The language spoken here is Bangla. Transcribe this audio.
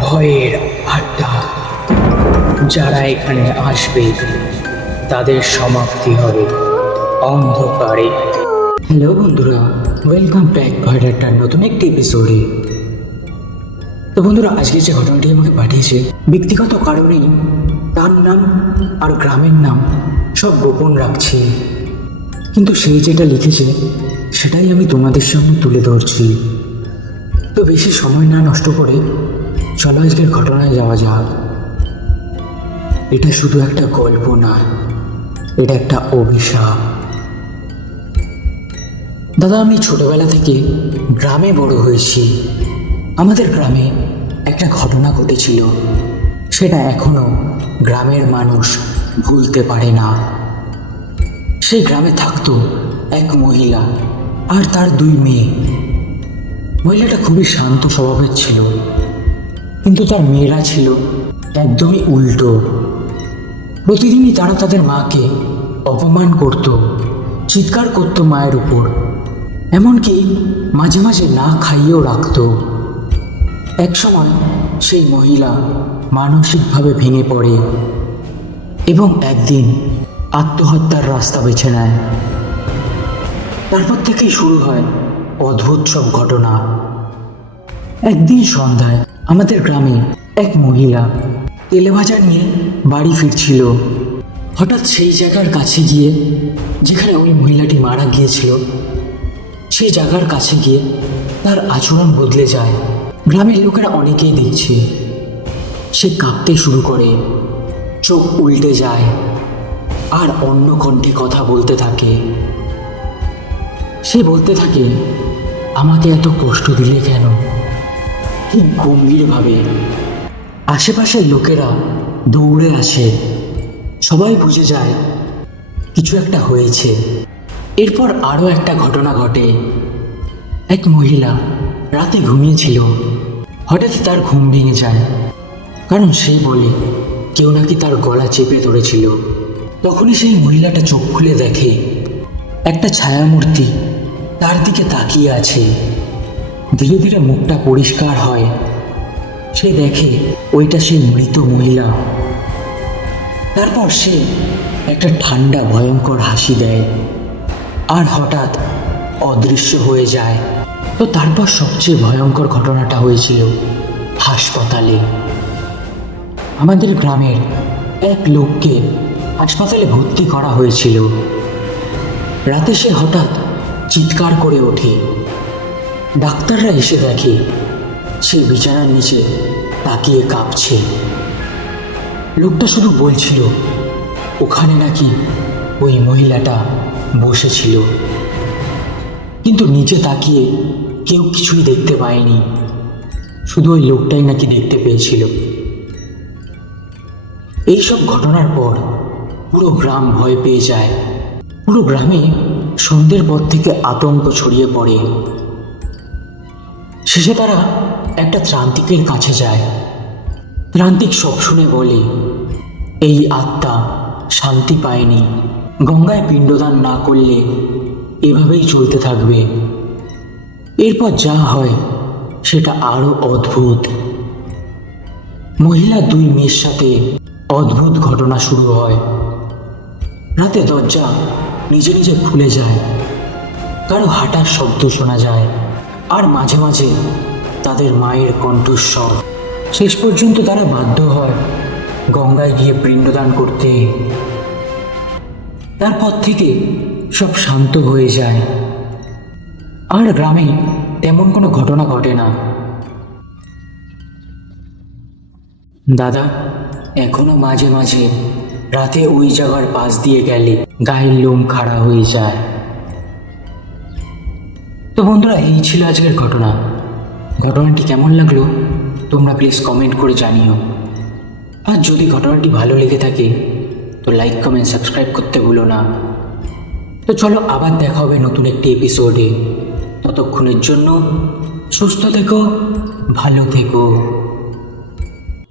ভয়ের আড্ডা। যারা এখানে আসবে তাদের সমাপ্তি হবে অন্ধকারে। হ্যালো বন্ধুরা, ওয়েলকাম ব্যাক ভয়ের আড্ডার নতুন একটি এপিসোডে। তো বন্ধুরা, আজকে যে ঘটনাটি আমাকে পাঠিয়েছে, ব্যক্তিগত কারণেই তার নাম আর গ্রামের নাম সব গোপন রাখছি, কিন্তু সে যেটা লিখেছে সেটাই আমি তোমাদের সামনে তুলে ধরছি। তো বেশি সময় না নষ্ট করে চলো আজকের ঘটনায় যাওয়া যাক। এটা শুধু একটা গল্প না, এটা একটা অভিশাপ। দাদা, আমি ছোটবেলা থেকে গ্রামে বড় হয়েছি। আমাদের গ্রামে একটা ঘটনা ঘটেছিল, সেটা এখনো গ্রামের মানুষ ভুলতে পারে না। সেই গ্রামে থাকতো এক মহিলা আর তার দুই মেয়ে। মহিলাটা খুবই শান্ত স্বভাবের ছিল, কিন্তু তার মেয়েরা ছিল একদমই উল্টো। প্রতিদিনই তারা তাদের মাকে অপমান করত, চিৎকার করত মায়ের উপর, এমনকি মাঝে মাঝে না খাইয়েও রাখত। একসময় সেই মহিলা মানসিকভাবে ভেঙে পড়ে এবং একদিন আত্মহত্যার রাস্তা বেছে নেয়। তারপর থেকেই শুরু হয় অদ্ভুত সব ঘটনা। একদিন সন্ধ্যায় আমাদের গ্রামে এক মহিলা তেলেভাজা নিয়ে বাড়ি ফিরছিল। হঠাৎ সেই জায়গার কাছে গিয়ে, যেখানে ওই মহিলাটি মারা গিয়েছিল, সেই জায়গার কাছে গিয়ে তার আচরণ বদলে যায়। গ্রামের লোকেরা অনেকেই দেখছে। সে কাঁপতে শুরু করে, চোখ উল্টে যায় আর অন্য কণ্ঠে কথা বলতে থাকে। সে বলতে থাকে, আমাকে এত কষ্ট দিলে কেন? ঠিক গম্ভীরভাবে। আশেপাশের লোকেরা দৌড়ে আসে, সবাই বুঝে যায় কিছু একটা হয়েছে। এরপর আরও একটা ঘটনা ঘটে। এক মহিলা রাতে ঘুমিয়েছিল, হঠাৎ তার ঘুম ভেঙে যায়, কারণ সে বলে কেউ নাকি তার গলা চেপে ধরেছিল। তখনই সেই মহিলাটা চোখ খুলে দেখে একটা ছায়ামূর্তি তার দিকে তাকিয়ে আছে। ধীরে ধীরে মুখটা পরিষ্কার হয়। সে দেখে ওইটা সেই মৃত মহিলা। তারপর সে একটা ঠান্ডা ভয়ঙ্কর হাসি দেয় আর হঠাৎ অদৃশ্য হয়ে যায়। তো তারপর সবচেয়ে ভয়ঙ্কর ঘটনাটা হয়েছিল হাসপাতালে। আমাদের গ্রামের এক লোককে হাসপাতালে ভর্তি করা হয়েছিল। রাতে সে হঠাৎ চিৎকার করে ওঠে। ডাক্তাররা এসে দেখে সে বিছানার নিচে তাকিয়ে কাঁপছে। লোকটা শুধু বলছিল ওখানে নাকি ওই মহিলাটা বসেছিল, কিন্তু নিচে তাকিয়ে কেউ কিছুই দেখতে পায়নি, শুধু ওই লোকটাই নাকি দেখতে পেয়েছিল। এইসব ঘটনার পর পুরো গ্রাম ভয় পেয়ে যায়। পুরো গ্রামে সন্ধ্যের পর থেকে আতঙ্ক ছড়িয়ে পড়ে। শেষে তারা একটা ত্রান্তিকের কাছে যায়। ত্রান্তিক সব শুনে বলে, এই আত্মা শান্তি পায়নি, গঙ্গায় পিণ্ডদান না করলে এভাবেই চলতে থাকবে। এরপর যা হয় সেটা আরো অদ্ভুত। মহিলা দুই মেয়ের সাথে অদ্ভুত ঘটনা শুরু হয়। রাতে দরজা নিজে নিজে খুলে যায়, কারো হাঁটার শব্দ শোনা যায়, আর মাঝে মাঝে তাদের মায়ের কণ্ঠস্বর। শেষ পর্যন্ত তারা বাধ্য হয় গঙ্গায় গিয়ে পিণ্ডদান করতে। তারপর থেকে সব শান্ত হয়ে যায়, আর গ্রামে তেমন কোনো ঘটনা ঘটে না। দাদা, এখনো মাঝে মাঝে রাতে ওই জায়গার পাশ দিয়ে গেলে গায়ের লোম খাড়া হয়ে যায়। তো বন্ধুরা, এই ছিল আজকের ঘটনা। ঘটনাটি কেমন লাগলো তোমরা প্লিজ কমেন্ট করে জানিও। আর যদি ঘটনাটি ভালো লেগে থাকে তো লাইক, কমেন্ট, সাবস্ক্রাইব করতে ভুলো না। তো চলো আবার দেখা হবে নতুন একটি এপিসোডে। ততক্ষণের জন্য সুস্থ থেকো, ভালো থেকো।